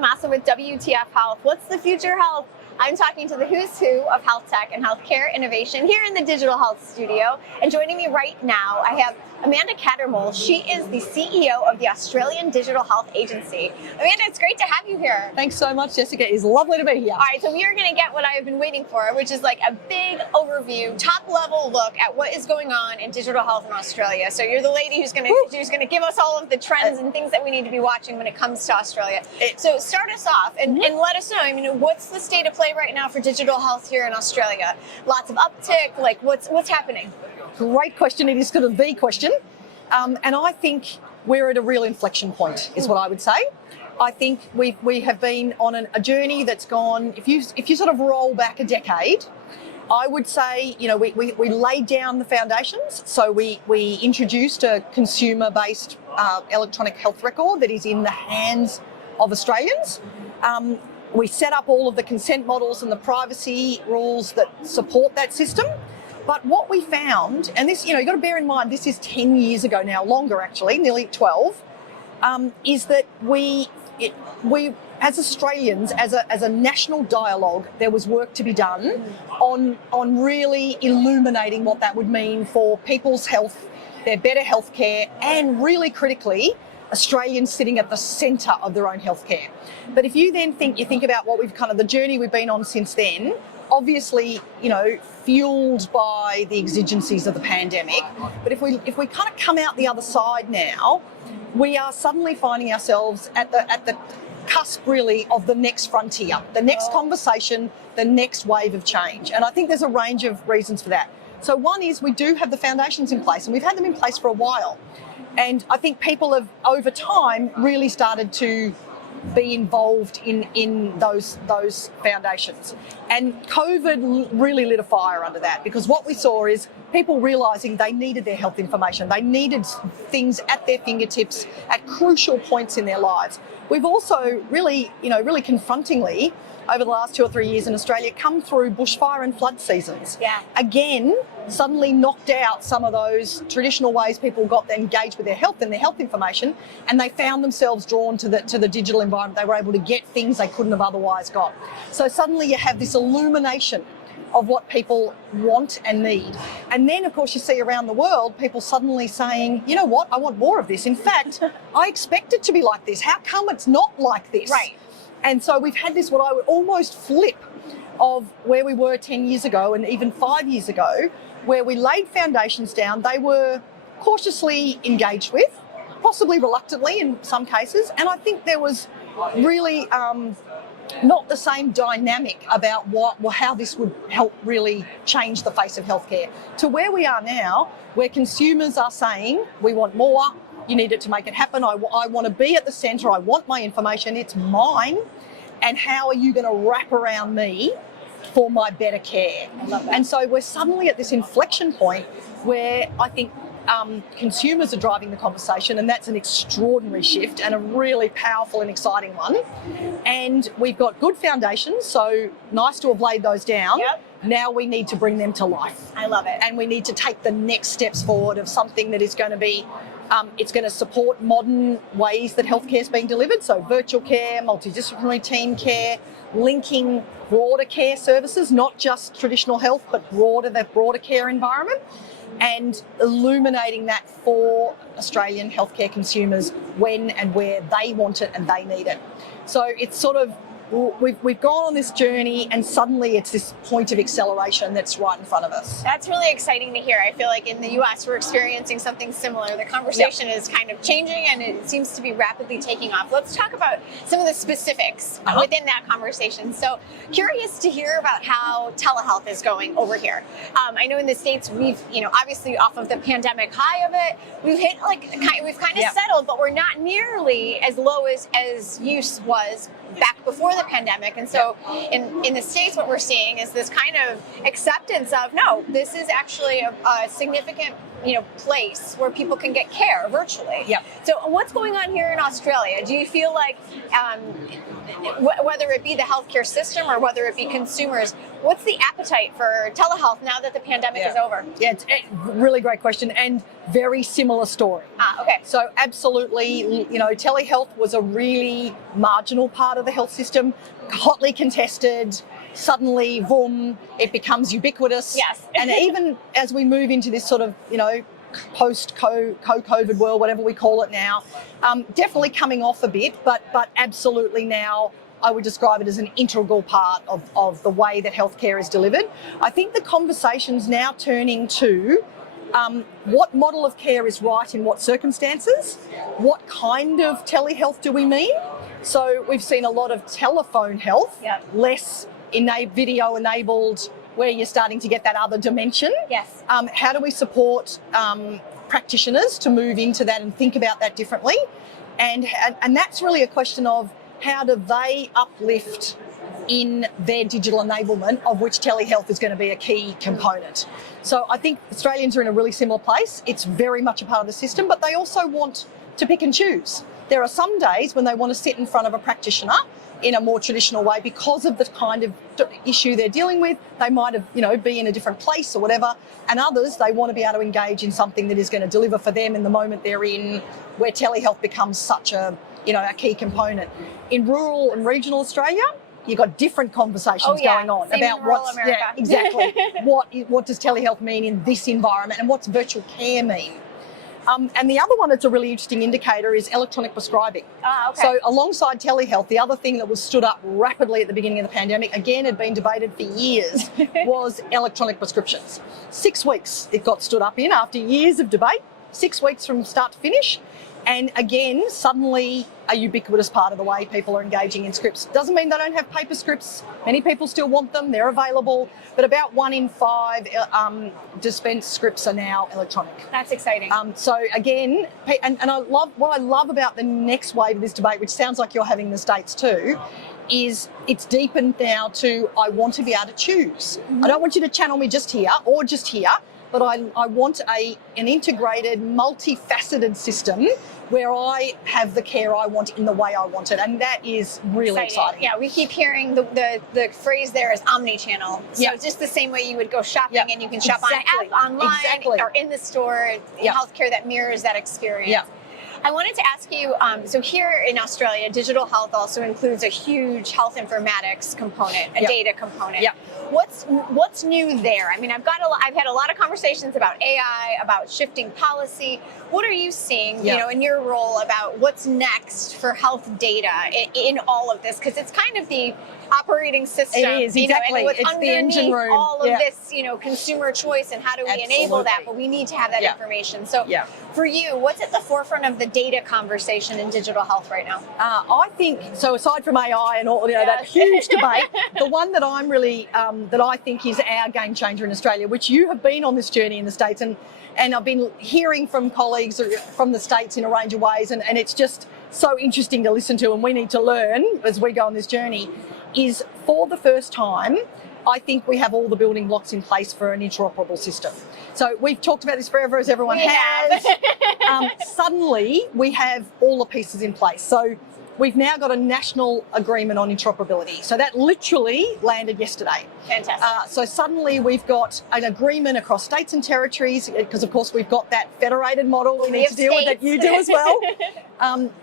Tommaso with WTF Health. What's the future health? I'm talking to the who's who of health tech and healthcare innovation here in the Digital Health Studio. And joining me right now, I have Amanda Cattermole. She is the CEO of the Australian Digital Health Agency. Amanda, it's great to have you here. Thanks so much, Jessica. It's lovely to be here. All right, so we are going to get what I've been waiting for, which is like a big overview, top-level look at what is going on in digital health in Australia. So you're the lady who's going to give us all of the trends and things that we need to be watching when it comes to Australia. So start us off and let us know. I mean, what's the state of play right now for digital health here in Australia? Lots of uptick. Like, what's happening? Great question. It is sort of the question. And I think we're at a real inflection point, is what I would say. I think we have been on a journey that's gone, if you sort of roll back a decade, I would say, you know, we laid down the foundations. So we introduced a consumer-based electronic health record that is in the hands of Australians. We set up all of the consent models and the privacy rules that support that system. But what we found, and this, you know, you've got to bear in mind, this is 10 years ago now, longer actually, nearly 12, is that we as Australians, as a national dialogue, there was work to be done on really illuminating what that would mean for people's health, their better healthcare, and really critically, Australians sitting at the centre of their own healthcare. But if you then think about what the journey we've been on since then, obviously, you know, fueled by the exigencies of the pandemic. But if we kind of come out the other side now, we are suddenly finding ourselves at the cusp really of the next frontier, the next conversation, the next wave of change. And I think there's a range of reasons for that. So one is we do have the foundations in place, and we've had them in place for a while. And I think people have, over time, really started to be involved in those foundations. And COVID really lit a fire under that, because what we saw is people realising they needed their health information. They needed things at their fingertips at crucial points in their lives. We've also really confrontingly, over the last 2 or 3 years in Australia, come through bushfire and flood seasons. Yeah. Again, suddenly knocked out some of those traditional ways people got engaged with their health and their health information, and they found themselves drawn to the digital environment. They were able to get things they couldn't have otherwise got. So suddenly you have this illumination of what people want and need. And then, of course, you see around the world people suddenly saying, you know what, I want more of this. In fact, I expect it to be like this. How come it's not like this? Right. And so we've had this, what I would almost flip of where we were 10 years ago and even 5 years ago, where we laid foundations down. They were cautiously engaged with, possibly reluctantly in some cases. And I think there was really not the same dynamic about how this would help really change the face of healthcare, to where we are now, where consumers are saying, we want more, you need it to make it happen, I want to be at the centre, I want my information, it's mine, and how are you going to wrap around me for my better care? And so we're suddenly at this inflection point where I think consumers are driving the conversation, and that's an extraordinary shift and a really powerful and exciting one. And we've got good foundations, so nice to have laid those down. Yep. Now we need to bring them to life. I love it. And we need to take the next steps forward of something that is going to be, it's going to support modern ways that healthcare is being delivered. So virtual care, multidisciplinary team care, linking broader care services, not just traditional health, but the broader care environment, and illuminating that for Australian healthcare consumers when and where they want it and they need it. So it's sort of, we've gone on this journey, and suddenly it's this point of acceleration that's right in front of us. That's really exciting to hear. I feel like in the US we're experiencing something similar. The conversation is kind of changing, and it seems to be rapidly taking off. Let's talk about some of the specifics within that conversation. So curious to hear about how telehealth is going over here. I know in the States we've, obviously off of the pandemic high of it, we've hit we've kind of settled, but we're not nearly as low as use was back before the pandemic. And so in the States, what we're seeing is this kind of acceptance of, no, this is actually a significant place where people can get care virtually. Yep. So what's going on here in Australia? Do you feel like, whether it be the healthcare system or whether it be consumers, what's the appetite for telehealth now that the pandemic is over? Yeah, it's a really great question and very similar story. Okay. So absolutely, telehealth was a really marginal part of the health system, hotly contested. Suddenly, boom, it becomes ubiquitous. Yes. And even as we move into this sort of, post-COVID world, whatever we call it now, definitely coming off a bit, but absolutely now I would describe it as an integral part of the way that healthcare is delivered. I think the conversation's now turning to what model of care is right in what circumstances, what kind of telehealth do we mean? So we've seen a lot of telephone health, less video enabled, where you're starting to get that other dimension. Yes. How do we support practitioners to move into that and think about that differently? And that's really a question of how do they uplift in their digital enablement, of which telehealth is going to be a key component. So I think Australians are in a really similar place. It's very much a part of the system, but they also want to pick and choose. There are some days when they want to sit in front of a practitioner in a more traditional way because of the kind of issue they're dealing with. They might have, be in a different place or whatever. And others, they want to be able to engage in something that is going to deliver for them in the moment they're in, where telehealth becomes such a key component. In rural and regional Australia, you've got different conversations going on about what's exactly what does telehealth mean in this environment and what's virtual care mean. And the other one that's a really interesting indicator is electronic prescribing. Okay. So alongside telehealth, the other thing that was stood up rapidly at the beginning of the pandemic, again had been debated for years, was electronic prescriptions. 6 weeks it got stood up in after years of debate, 6 weeks from start to finish. And again, suddenly a ubiquitous part of the way people are engaging in scripts. Doesn't mean they don't have paper scripts. Many people still want them, they're available, but about 1 in 5 dispensed scripts are now electronic. That's exciting. So again, and what I love about the next wave of this debate, which sounds like you're having in the States too, is it's deepened now to, I want to be able to choose. I don't want you to channel me just here or just here, but I want an integrated, multifaceted system where I have the care I want in the way I want it, and that is really exciting. Yeah, we keep hearing the phrase there is omni-channel. So it's just the same way you would go shopping and you can shop on app, online, or in the store, healthcare that mirrors that experience. Yeah. I wanted to ask you, so here in Australia, digital health also includes a huge health informatics component, a data component. Yeah. What's new there? I mean, I've had a lot of conversations about AI, about shifting policy. What are you seeing, in your role about what's next for health data in all of this? Because it's kind of the operating system. It is, exactly. And what's it's the engine room. All of this, consumer choice and how do we enable that? But we need to have that information. So for you, what's at the forefront of the data conversation in digital health right now? I think, so aside from AI and all that huge debate, the one that I'm really, that I think is our game changer in Australia, which you have been on this journey in the States, and I've been hearing from colleagues from the States in a range of ways, and it's just so interesting to listen to, and we need to learn as we go on this journey, is for the first time, I think we have all the building blocks in place for an interoperable system. So we've talked about this forever, as everyone has. Suddenly, we have all the pieces in place. So we've now got a national agreement on interoperability. So that literally landed yesterday. Fantastic. So suddenly we've got an agreement across states and territories, because of course we've got that federated model we need to deal with that you do as well.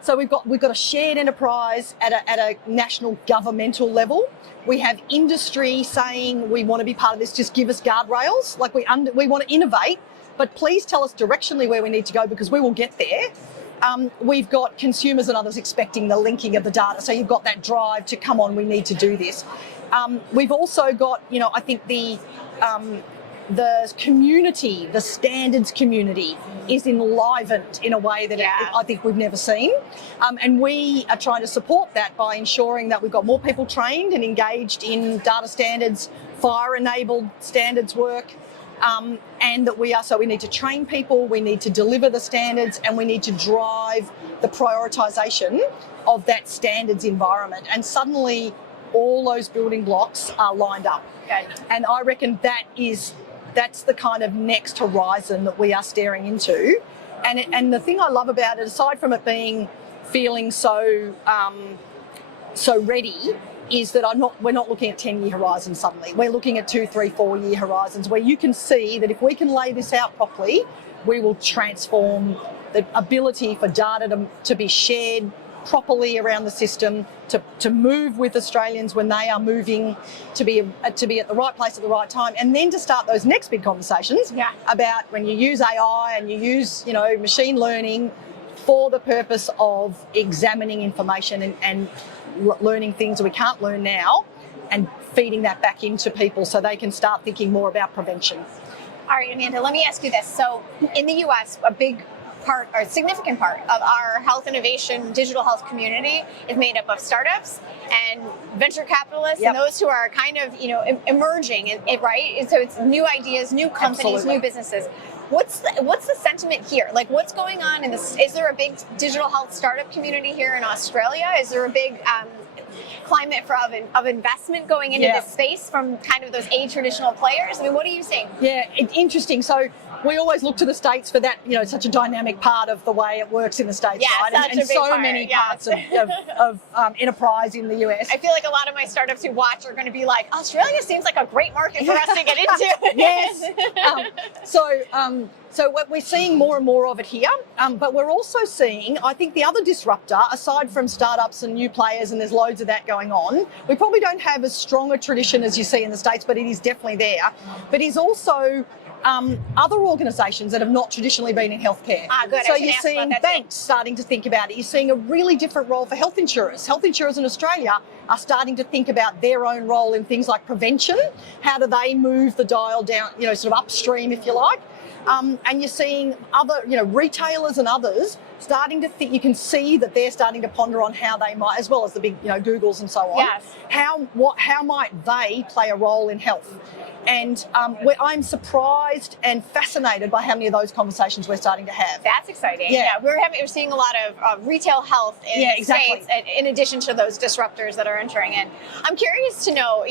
So we've got a shared enterprise at a national governmental level. We have industry saying we want to be part of this, just give us guardrails. Like we want to innovate, but please tell us directionally where we need to go because we will get there. We've got consumers and others expecting the linking of the data. So you've got that drive to come on, we need to do this. We've also got, I think the community, the standards community is enlivened in a way that I think we've never seen. And we are trying to support that by ensuring that we've got more people trained and engaged in data standards, FHIR-enabled standards work, and that we need to train people, we need to deliver the standards, and we need to drive the prioritisation of that standards environment. And suddenly all those building blocks are lined up. Okay. And I reckon that is that's the kind of next horizon that we are staring into. And the thing I love about it, aside from it feeling so ready, is that we're not looking at 10-year horizons suddenly. We're looking at 2, 3, 4-year horizons where you can see that if we can lay this out properly, we will transform the ability for data to be shared properly around the system, to move with Australians when they are moving, to be at the right place at the right time, and then to start those next big conversations about when you use AI and you use, machine learning for the purpose of examining information and learning things that we can't learn now, and feeding that back into people so they can start thinking more about prevention. All right, Amanda, let me ask you this. So in the US, a big part, or a significant part of our health innovation, digital health community is made up of startups and venture capitalists and those who are kind of, emerging, right? And so it's new ideas, new companies, new businesses. What's the sentiment here? Like, what's going on in this? Is there a big digital health startup community here in Australia? Is there a big climate of investment going into this space from kind of those traditional players? I mean, what are you seeing? Yeah, it's interesting. So we always look to the States for that, such a dynamic part of the way it works in the States, right? And so part, many parts of enterprise in the US. I feel like a lot of my startups who watch are going to be like, Australia seems like a great market for us to get into. Yes. So we're seeing more and more of it here, but we're also seeing, I think the other disruptor, aside from startups and new players, and there's loads of that going on, we probably don't have as strong a tradition as you see in the States, but it is definitely there, but is also other organisations that have not traditionally been in healthcare. Good. So you're seeing banks starting to think about it. You're seeing a really different role for health insurers. Health insurers in Australia are starting to think about their own role in things like prevention. How do they move the dial down, sort of upstream, if you like? And you're seeing other, retailers and others starting to think. You can see that they're starting to ponder on how they might, as well as the big, Googles and so on. Yes. How might they play a role in health? And I'm surprised and fascinated by how many of those conversations we're starting to have. That's exciting. Yeah, we're seeing a lot of retail health in the States, in addition to those disruptors that are entering in. I'm curious to know,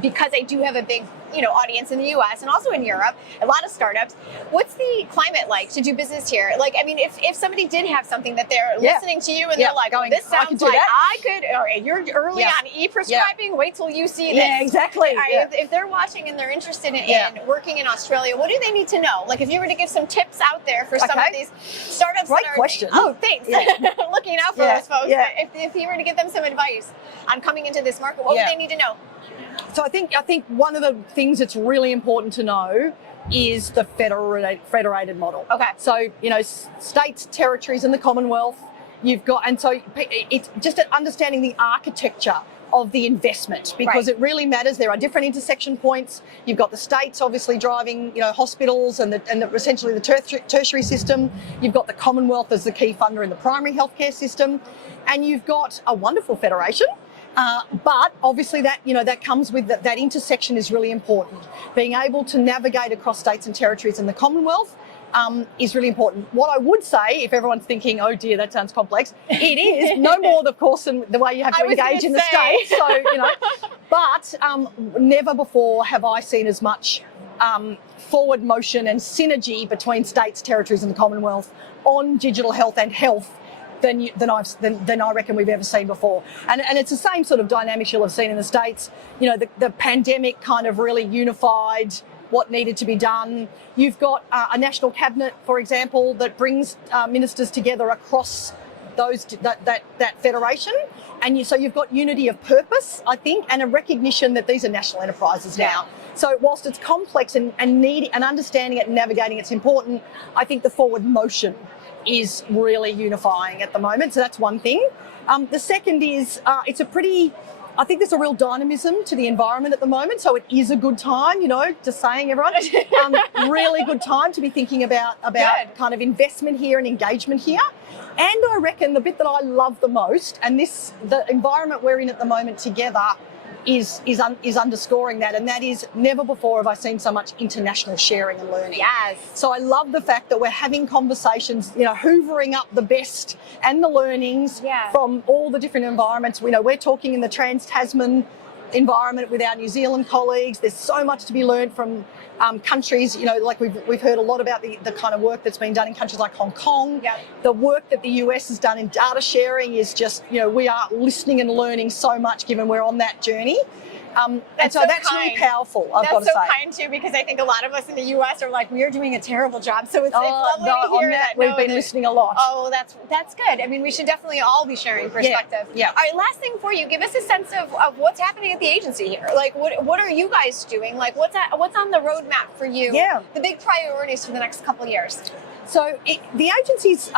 because I do have a big, audience in the US and also in Europe, a lot of startups. What's the climate like to do business here? Like, I mean, if somebody did have something that they're listening to you and they're like, going, this sounds like I could, or you're early on e-prescribing, wait till you see this. Yeah, exactly. If they're watching and they're interested in working in Australia, what do they need to know? Like, if you were to give some tips out there for some of these startups Great that are... question. Oh, thanks. Looking out for those folks. If you were to give them some advice on coming into this market, what would they need to know? So I think one of the things that's really important to know is the federated model. Okay. So, states, territories and the Commonwealth, you've got, and so it's just understanding the architecture of the investment, because it really matters. There are different intersection points. You've got the states obviously driving, hospitals and essentially the tertiary system. You've got the Commonwealth as the key funder in the primary healthcare system, and you've got a wonderful federation. But obviously that comes with that intersection is really important. Being able to navigate across states and territories in the Commonwealth is really important. What I would say, if everyone's thinking, oh dear, that sounds complex, it is no more, of course, than the way you have to engage in the States. So, but never before have I seen as much forward motion and synergy between states, territories and the Commonwealth on digital health and health than I reckon we've ever seen before. And it's the same sort of dynamics you'll have seen in the States. The pandemic kind of really unified what needed to be done. You've got a national cabinet, for example, that brings ministers together across that federation. And so you've got unity of purpose, I think, and a recognition that these are national enterprises now. So whilst it's complex and understanding it and navigating it's important, I think the forward motion is really unifying at the moment. So that's one thing. The second is I think there's a real dynamism to the environment at the moment. So it is a good time, just saying, everyone, really good time to be thinking about kind of investment here and engagement here. And I reckon the bit that I love the most, and the environment we're in at the moment together is underscoring that, and that is never before have I seen so much international sharing and learning. Yes. So I love the fact that we're having conversations, hoovering up the best and the learnings from all the different environments. We're talking in the Trans-Tasman environment with our New Zealand colleagues. There's so much to be learned from countries, like we've heard a lot about the kind of work that's been done in countries like Hong Kong. Yeah. The work that the US has done in data sharing is just, we are listening and learning so much given we're on that journey. And so that's kind. really powerful, I've got to That's so say. kind too, because I think a lot of us in the US are like, we're doing a terrible job. So it's lovely to hear on that. We've been listening a lot. Oh, that's good. I mean, we should definitely all be sharing perspective. Yeah. All right, last thing for you, give us a sense of what's happening at the agency here. Like, what are you guys doing? Like, what's on the roadmap for you? Yeah. The big priorities for the next couple of years. So the agency's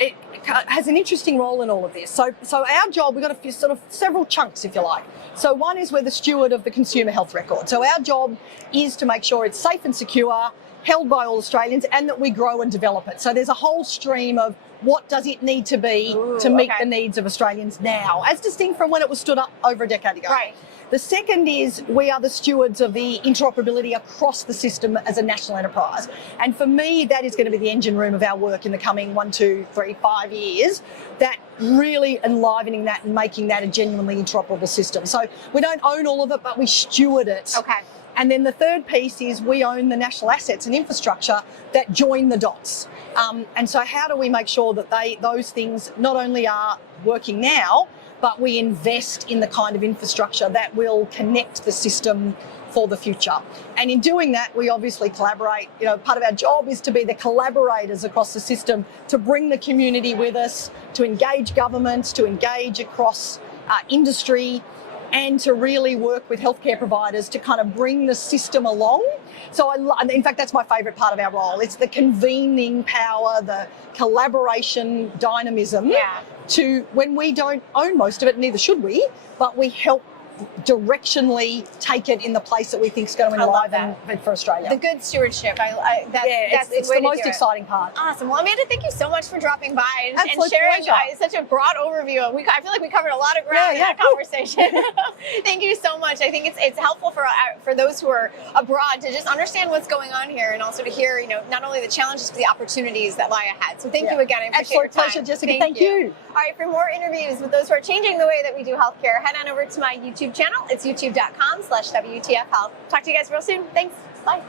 it has an interesting role in all of this. So our job, we've got sort of several chunks, if you like. So one is we're the steward of the consumer health record. So our job is to make sure it's safe and secure, held by all Australians, and that we grow and develop it. So there's a whole stream of what does it need to be to meet the needs of Australians now, as distinct from when it was stood up over a decade ago. Right. The second is we are the stewards of the interoperability across the system as a national enterprise. And for me, that is going to be the engine room of our work in the coming 1, 2, 3, 5 years, that really enlivening that and making that a genuinely interoperable system. So we don't own all of it, but we steward it. Okay. And then the third piece is we own the national assets and infrastructure that join the dots. And so how do we make sure that those things not only are working now, but we invest in the kind of infrastructure that will connect the system for the future. And in doing that, we obviously collaborate. Part of our job is to be the collaborators across the system, to bring the community with us, to engage governments, to engage across industry, and to really work with healthcare providers to kind of bring the system along. So in fact, that's my favourite part of our role. It's the convening power, the collaboration, dynamism. Yeah. To when we don't own most of it, neither should we, but we help directionally take it in the place that we think is going to enliven it for Australia. The good stewardship. It's the most exciting part. Awesome. Well, Amanda, thank you so much for dropping by and Absolute sharing pleasure. Such a broad overview. I feel like we covered a lot of ground in that conversation. Thank you so much. I think it's helpful for those who are abroad to just understand what's going on here, and also to hear, not only the challenges but the opportunities that lie ahead. So thank you again. I appreciate your time. Absolute pleasure, Jessica. Thank you. All right, for more interviews with those who are changing the way that we do healthcare, head on over to my YouTube channel. It's youtube.com/WTF Health. Talk to you guys real soon. Thanks. Bye.